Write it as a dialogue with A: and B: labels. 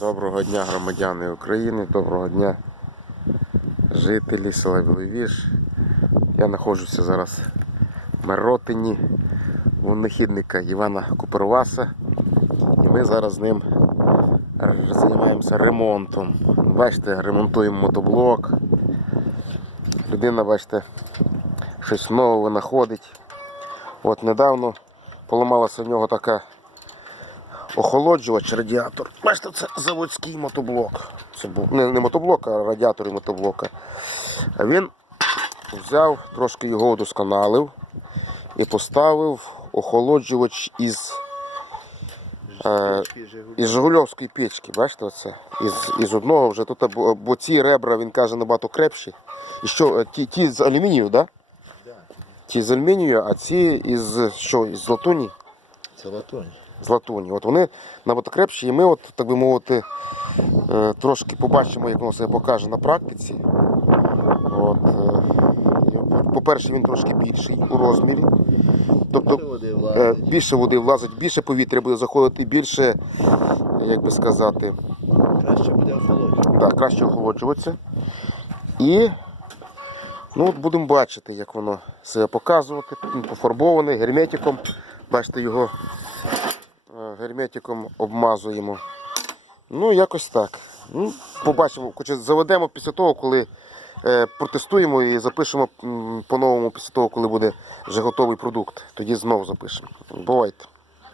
A: Доброго дня громадяни України, доброго дня жителі села Біловіж. Я знаходжуся зараз в Миротині у нахідника Івана Куперваса. І ми зараз з ним займаємося ремонтом. Бачите, ремонтуємо мотоблок. Людина, бачите, щось нове винаходить. От недавно поламалася в нього така охолоджувач, радіатор. Бачите, це заводський мотоблок. Це був не, не мотоблок, а радіатор і мотоблока. Він взяв, трошки його удосконалив і поставив охолоджувач із, е, із Жигульовської печки. Бачите, оце? Із, із одного вже тут, бо, ці ребра, він каже, набагато крепші. І що, е, ті, ті з алюмінію, так? Да? Ті з алюмінію, а ці із що, із латуні?
B: Це латунь.
A: з латуні. От вони набагато крепші, і ми, от, так би мовити, е, трошки побачимо, як воно себе покаже на практиці. От, е, по-перше, він трошки більший у розмірі. Тобто
B: води
A: е,
B: влазить.
A: більше води влазить, більше повітря буде заходити, більше, як би сказати,
B: Краще буде охолоджувати.
A: да, краще охолоджуватися. І ну, от будемо бачити, як воно себе показувати. Він пофарбований герметиком. Бачите, його е, герметиком обмазуємо. Ну, якось так. Ну, побачимо, заведемо після того, коли е, протестуємо і запишемо по-новому після того, коли буде вже готовий продукт. Тоді знову запишемо. Бувайте.